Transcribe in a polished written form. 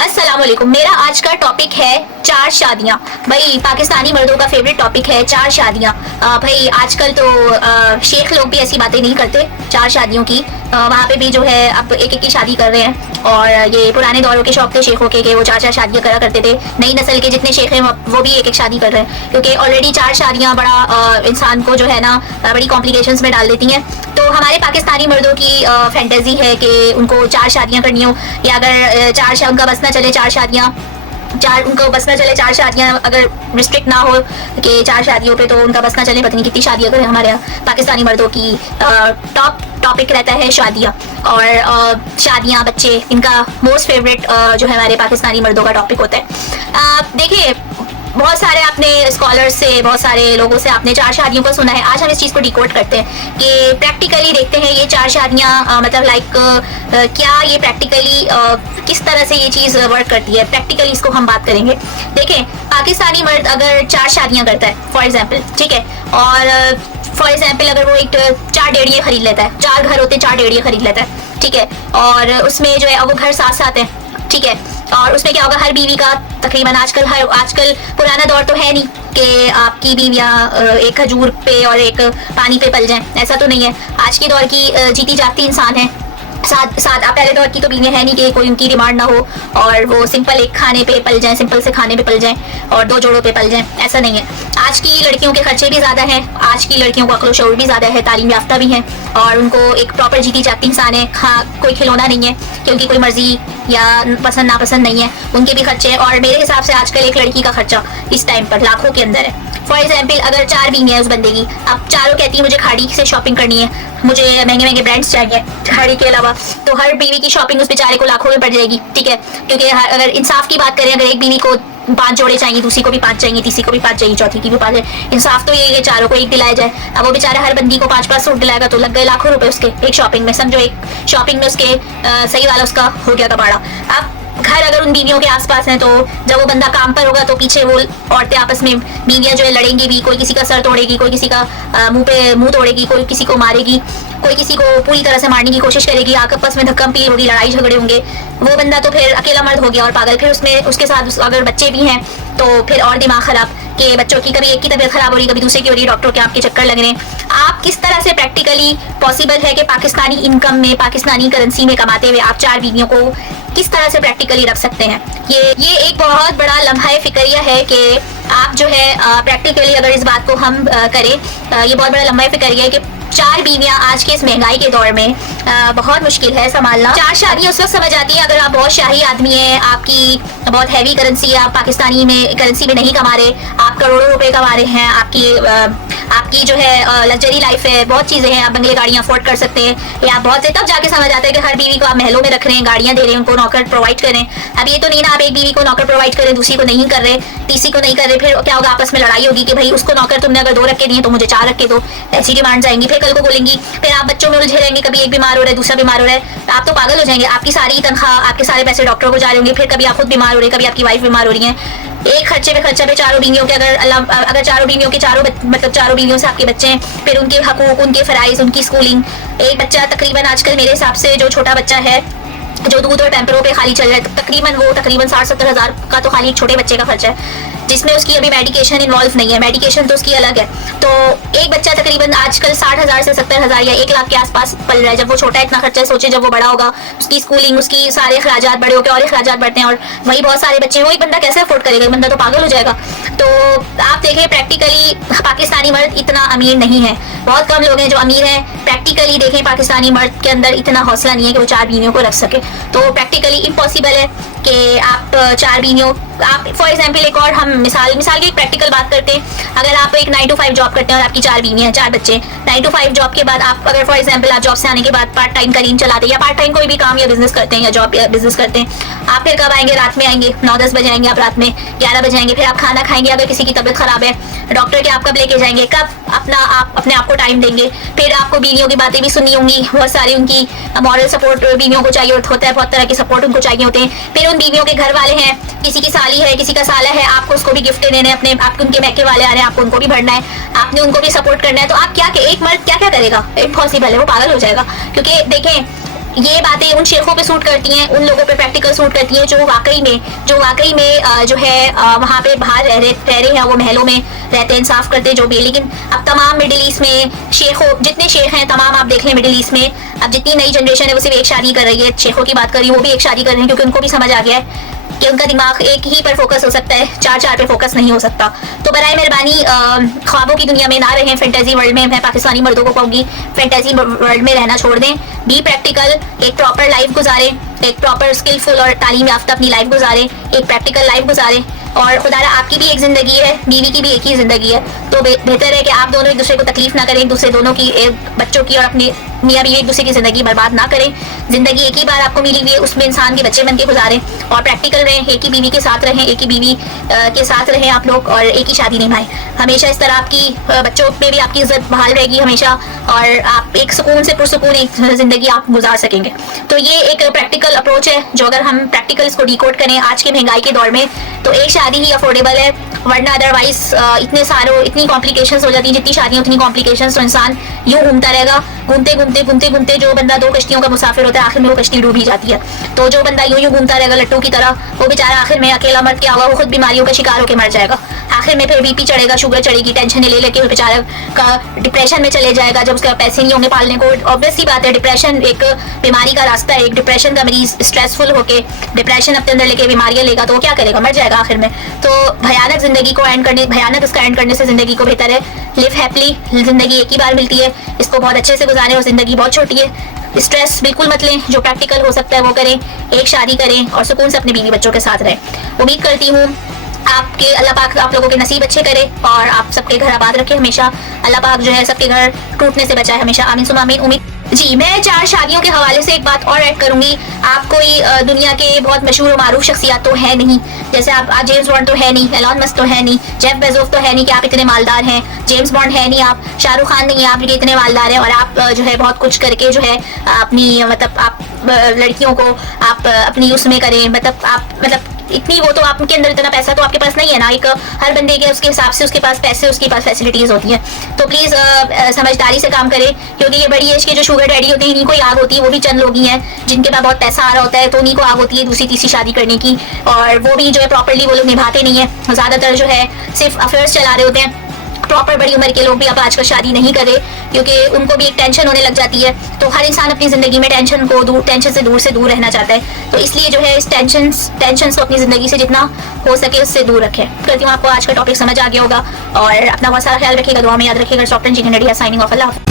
अस्सलाम वालेकुम। मेरा आज का टॉपिक है चार शादियां। भाई पाकिस्तानी मर्दों का फेवरेट टॉपिक है चार शादियां। भाई आजकल तो शेख लोग भी ऐसी बातें नहीं करते चार शादियों की। वहाँ पे भी जो है अब एक एक की शादी कर रहे हैं। और ये पुराने दौरों के शौक थे शेखों के कि वो चार चार शादियां करा करते थे। नई नस्ल के जितने शेख हैं वो भी एक एक शादी कर रहे हैं, क्योंकि ऑलरेडी चार शादियां बड़ा इंसान को जो है ना बड़ी कॉम्प्लिकेशंस में डाल देती हैं। तो हमारे पाकिस्तानी मर्दों की फैंटेसी है कि उनको चार शादियां करनी हो, या अगर उनका बस ना चले चार शादियां अगर रिस्ट्रिक्ट ना हो कि चार शादियों पे, तो उनका बस ना चले पता नहीं कितनी शादियां करें। हमारे पाकिस्तानी मर्दों की टॉपिक रहता है शादियां। और शादियां, बच्चे, इनका मोस्ट फेवरेट जो है हमारे पाकिस्तानी मर्दों का टॉपिक होता है। देखिए, बहुत सारे आपने स्कॉलर्स से, बहुत सारे लोगों से आपने चार शादियों को सुना है। आज हम इस चीज़ को डिकोड करते हैं कि प्रैक्टिकली देखते हैं ये चार शादियां मतलब क्या ये प्रैक्टिकली किस तरह से ये चीज़ वर्क करती है। प्रैक्टिकली इसको हम बात करेंगे। देखें, पाकिस्तानी मर्द अगर चार शादियां करता है फॉर एग्जाम्पल, ठीक है, और फॉर एग्जाम्पल अगर वो एक चार डेढ़िए खरीद लेता है, चार घर होते हैं, चार डेढ़िए खरीद लेता है, ठीक है, और उसमें जो है वो घर साथ साथ है, ठीक है, और उसमें क्या होगा, हर बीवी का तकरीबन आजकल पुराना दौर तो है नहीं कि आपकी बीवियां एक खजूर पे और एक पानी पे पल जाएं, ऐसा तो नहीं है। आज के दौर की जीती जागती इंसान है। साथ पहले दौर की तो बीवियां है नहीं कि कोई उनकी डिमांड ना हो और वो सिंपल एक खाने पे पल जाएं, सिंपल से खाने पे पल जाएं और दो जोड़ों पे पल जाएं, ऐसा नहीं है। आज की लड़कियों के खर्चे भी ज़्यादा हैं, आज की लड़कियों को अक्ल शऊर भी ज़्यादा है, तालीम याफ्ता भी हैं और उनको एक प्रॉपर जीती जागती इंसान है। हाँ, कोई खिलौना नहीं है कि उनकी कोई मर्जी या पसंद नापसंद नहीं है, उनके भी खर्चे हैं। और मेरे हिसाब से आजकल एक लड़की का खर्चा इस टाइम पर लाखों के अंदर है। फॉर एग्जाम्पल, अगर चार बीवी है उस बंदे की, अब चारों कहती है मुझे खाड़ी से शॉपिंग करनी है, मुझे महंगे महंगे ब्रांड्स चाहिए खाड़ी के अलावा, तो हर बीवी की शॉपिंग उस बेचारे को लाखों में पड़ जाएगी, ठीक है। क्योंकि अगर इंसाफ की बात करें, अगर एक बीवी को 5 जोड़े चाहिए, दूसरी को भी 5 चाहिए, तीसरी को भी 5 चाहिए, चौथी की भी 5 है, इंसाफ तो ये चारों को एक दिलाया जाए। अब वो बेचारा हर बंदी को 5-5 सूट दिलाएगा तो लग गए लाखों रुपए उसके एक शॉपिंग में। समझो एक शॉपिंग में उसके सही वाला उसका हो गया कबाड़ा। अब घर अगर उन बीवियों के आसपास हैं, तो जब वो बंदा काम पर होगा तो पीछे वो औरतें आपस में बीवियां जो है लड़ेंगी भी, कोई किसी का सर तोड़ेगी, कोई किसी का मुंह तोड़ेगी, कोई किसी को मारेगी, कोई किसी को पूरी तरह से मारने की कोशिश करेगी, आपस में धक्कम पील होगी, लड़ाई झगड़े होंगे। वो बंदा तो फिर अकेला मर्द हो गया और पागल। फिर उसके साथ अगर बच्चे भी हैं तो फिर और दिमाग खराब कि बच्चों की कभी एक की तबीयत खराब हो रही, कभी दूसरे की हो रही, डॉक्टर के आपके चक्कर लग रहे हैं। आप किस तरह से प्रैक्टिकली पॉसिबल है कि पाकिस्तानी इनकम में, पाकिस्तानी करेंसी में कमाते हुए आप चार बीवियों को किस तरह से प्रैक्टिकली रख सकते हैं। ये एक बहुत बड़ा लम्हा फिक्रिया है कि आप जो है प्रैक्टिकली अगर इस बात को हम करें, ये बहुत बड़ा लम्हा फिक्रिया है कि चार बीवियां आज के इस महंगाई के दौर में बहुत मुश्किल है संभालना। चार शादियां उस वक्त समझ आती है अगर आप बहुत शाही आदमी हैं, आपकी बहुत हैवी करेंसी है, आप पाकिस्तानी में करेंसी में नहीं कमा रहे, आप करोड़ों रुपए कमा रहे हैं, आपकी जो है लग्जरी लाइफ है, बहुत चीजें हैं, आप बंगले गाड़ियां अफोर्ड कर सकते हैं, या बहुत से तब जाके समझ आता है कि हर बीवी को आप महलों में रख रहे हैं, गाड़ियां दे रहे हैं, उनको नौकर प्रोवाइड करें। अब ये तो नहीं ना आप एक बीवी को नौकर प्रोवाइड करें, दूसरी को नहीं कर रहे, तीसरी को नहीं कर रहे, फिर क्या होगा, आपस में लड़ाई होगी कि भाई उसको नौकर तुमने अगर 2 रख के दिए तो मुझे 4 रख के दो, ऐसी डिमांड्स आएंगी। फिर कल को बोलेंगी, फिर आप बच्चों में उलझे रहेंगे, कभी एक बीमार हो रहा है, दूसरा बीमार हो रहा है, आप तो पागल हो जाएंगे। आपकी सारी तनख्वाह, आपके सारे पैसे डॉक्टर को जा रहे होंगे, फिर कभी आप खुद बीमार हो रहे, कभी आपकी वाइफ बीमार हो रही है। एक खर्चे पे चारों बीवियों के अगर चारों बीवियों के चारों बीवियों से आपके बच्चे हैं, फिर उनके हकूक, उनके फराइज, उनकी स्कूलिंग। एक बच्चा तकरीबन आजकल मेरे हिसाब से जो छोटा बच्चा है जो दूध और पैम्परों पे खाली चल रहा है, तकरीबन 60-70 हज़ार का तो खाली एक छोटे बच्चे का खर्चा है, जिसमें उसकी अभी मेडिकेशन इन्वॉल्व नहीं है, मेडिकेशन तो उसकी अलग है। तो एक बच्चा तकरीबन आजकल 60,000 से 70,000 या 1 लाख के आसपास पल रहा है। जब वो छोटा है इतना खर्चा, सोचे जब वो बड़ा होगा, उसकी स्कूलिंग, उसकी सारे अखराजात बड़े होकर और अखराजात बढ़ते हैं, और वही बहुत सारे बच्चे, वो एक बंदा कैसे अफोर्ड करेगा, बंदा तो पागल हो जाएगा। तो आप देखें प्रैक्टिकली पाकिस्तानी मर्द इतना अमीर नहीं है, बहुत कम लोग हैं जो अमीर हैं। प्रैक्टिकली देखें पाकिस्तानी मर्द के अंदर इतना हौसला नहीं है कि वो 4 बीवियों को रख सके। तो प्रैक्टिकली इम्पॉसिबल है कि आप 4 बीवियों, आप फॉर एग्जाम्पल एक और हम मिसाल की एक प्रैक्टिकल बात करते हैं। अगर आप एक 9 to 5 जॉब करते हैं और आपकी 4 बीवी हैं, 4 बच्चे, 9 to 5 जॉब के बाद आप अगर फॉर एग्जाम्पल आप जॉब से आने के बाद पार्ट टाइम करीम चलाते हैं, या पार्ट टाइम कोई भी काम या बिजनेस करते हैं, या जॉब या बिजनेस करते हैं, आप फिर कब आएंगे, रात में आएंगे, 9-10 बजे आएंगे, आप रात में 11 बजे आएंगे, फिर आप खाना खाएंगे, अगर किसी की तबीयत खराब है, डॉक्टर के आप कब लेके जाएंगे, कब अपने आप को टाइम देंगे। फिर आपको बीवियों की बातें भी सुननी होंगी, बहुत सारी उनकी मॉरल सपोर्ट बीवियों को चाहिए होता है, बहुत तरह के सपोर्ट उनको चाहिए होते हैं। फिर उन बीवियों के घर वाले हैं, किसी की साली है, किसी का साला है, आपको उसको भी गिफ्ट देने, अपने आपके उनके मैके वाले आ रहे हैं, आपको उनको भी भरना है, आपने उनको भी सपोर्ट करना है। तो आप क्या, एक मर्द क्या क्या करेगा, इम्पॉसिबल है, वो पागल हो जाएगा। क्योंकि देखें ये बातें उन शेखों पे सूट करती हैं, उन लोगों पे प्रैक्टिकल सूट करती हैं जो वाकई में जो है वहाँ पे बाहर रह रहे हैं, वो महलों में रहते हैं, इंसाफ करते जो भी। लेकिन अब तमाम मिडिल ईस्ट में जितने शेख हैं तमाम आप देख लें मिडिल ईस्ट में, अब जितनी नई जनरेशन है वो सिर्फ एक शादी कर रही है। शेखों की बात कर रही हूँ, वो भी एक शादी कर रहे हैं क्योंकि उनको भी समझ आ गया है कि उनका दिमाग एक ही पर फोकस हो सकता है, चार पे फोकस नहीं हो सकता। तो बराए मेहरबानी ख्वाबों की दुनिया में ना रहें, फैंटेसी वर्ल्ड में। मैं पाकिस्तानी मर्दों को कहूँगी फैंटेसी वर्ल्ड में रहना छोड़ दें, बी प्रैक्टिकल, एक प्रॉपर लाइफ गुजारें, एक प्रॉपर स्किलफुल और तालीम याफ्ता अपनी लाइफ गुजारें, एक प्रैक्टिकल लाइफ गुजारें। और खुदारा आपकी भी एक जिंदगी है, बीवी की भी एक ही जिंदगी है, तो बेहतर है कि आप दोनों एक दूसरे को तकलीफ ना करें, एक दूसरे दोनों की बच्चों की और अपनी मियाँ बीवी एक दूसरे की जिंदगी बर्बाद ना करें। जिंदगी एक ही बार आपको मिली हुई है, उसमें इंसान के बच्चे बन के गुजारें और प्रैक्टिकल रहें, एक ही बीवी के साथ रहें, एक ही बीवी के साथ रहें आप लोग, और एक ही शादी निभाएं। हमेशा इस तरह आपकी बच्चों में भी आपकी इज्जत बहाल रहेगी हमेशा, और आप एक सुकून से पुरसुकून एक जिंदगी आप गुजार सकेंगे। तो ये एक प्रैक्टिकल अप्रोच है, जो अगर हम प्रैक्टिकल इसको डिकोड करें आज के महंगाई के दौर में, तो एक शादी ही अफोर्डेबल है। वरना अदरवाइज इतनी कॉम्प्लिकेशंस हो जाती हैं, जितनी शादियां उतनी कॉम्प्लिकेशंस, तो इंसान यूं घूमता रहेगा, घूमते जो बंदा 2 कश्तियों का मुसाफिर होता है आखिर में वो कश्ती डूब ही जाती है। तो जो बंदा यूं घूमता रहेगा लट्टू की तरह, वो बेचारा आखिर में अकेला मर के आवा, वो खुद बीमारियों का शिकार होकर मर जाएगा। आखिर में फिर बीपी चढ़ेगा, शुगर चढ़ेगी, टेंशन ले लेके बेचारा का डिप्रेशन में चले जाएगा जब उसके पैसे नहीं होंगे पालने को। ऑब्वियस सी बात है, डिप्रेशन एक बीमारी का रास्ता है। एक डिप्रेशन का मरीज स्ट्रेसफुल होके डिप्रेशन अपने अंदर लेके बीमारियां लेगा तो वो क्या करेगा, मर जाएगा आखिर में। तो भयानक जिंदगी को भयानक इसका एंड करने से जिंदगी को बेहतर है लिव हैप्पीली। जिंदगी एक ही बार मिलती है, इसको बहुत अच्छे से गुजारें, और जिंदगी बहुत छोटी है। स्ट्रेस बिल्कुल मत लें, जो प्रैक्टिकल हो सकता है वो करें, एक शादी करें और सुकून से अपने बीवी बच्चों के साथ रहें। उम्मीद करती हूँ आपके अल्लाह पाक आप लोगों के नसीब अच्छे करे और आप सबके घर आबाद रखे हमेशा। अल्लाह पाक जो है सबके घर टूटने से बचाए हमेशा, आमीन सुम्मा आमीन। उम्मीद जी, मैं 4 शादियों के हवाले से एक बात और ऐड करूंगी। आप कोई दुनिया के बहुत मशहूर और मारूफ शख्सियत तो है नहीं, जैसे आप जेम्स बॉन्ड तो है नहीं, एलन मस्क तो है नहीं, जेफ बेजोस तो है नहीं कि आप इतने मालदार हैं, जेम्स बॉन्ड है नहीं, आप शाहरुख खान नहीं है, आप इतने मालदार हैं और आप जो है बहुत कुछ करके जो है अपनी मतलब आप लड़कियों को आप अपनी उसमें करें, मतलब इतनी वो तो आपके अंदर इतना पैसा तो आपके पास नहीं है ना। एक हर बंदे के उसके हिसाब से उसके पास पैसे, उसके पास फैसिलिटीज होती हैं। तो प्लीज समझदारी से काम करें, क्योंकि ये बड़ी एज के जो शुगर डैडी होते हैं इन्हीं को ही आग होती है। वो भी चंद लोग ही हैं जिनके पास बहुत पैसा आ रहा होता है, तो उन्हीं को आग होती है दूसरी तीसरी शादी करने की, और वो भी जो है प्रॉपरली वो लोग निभाते नहीं है। ज्यादातर जो है सिर्फ अफेयर्स चला रहे होते हैं। प्रॉपर बड़ी उम्र के लोग भी अब आजकल शादी नहीं कर रहे, क्योंकि उनको भी एक टेंशन होने लग जाती है। तो हर इंसान अपनी जिंदगी में टेंशन से दूर रहना चाहता है। तो इसलिए जो है इस टेंशन को अपनी जिंदगी से जितना हो सके उससे दूर रखें। करती हूँ आपको आज का टॉपिक समझ आ गया होगा, और अपना बहुत सारा ख्याल रखिएगा, दुआ में याद रखिएगा। डॉक्टर जी साइनिंग ऑफ। अल्लाह।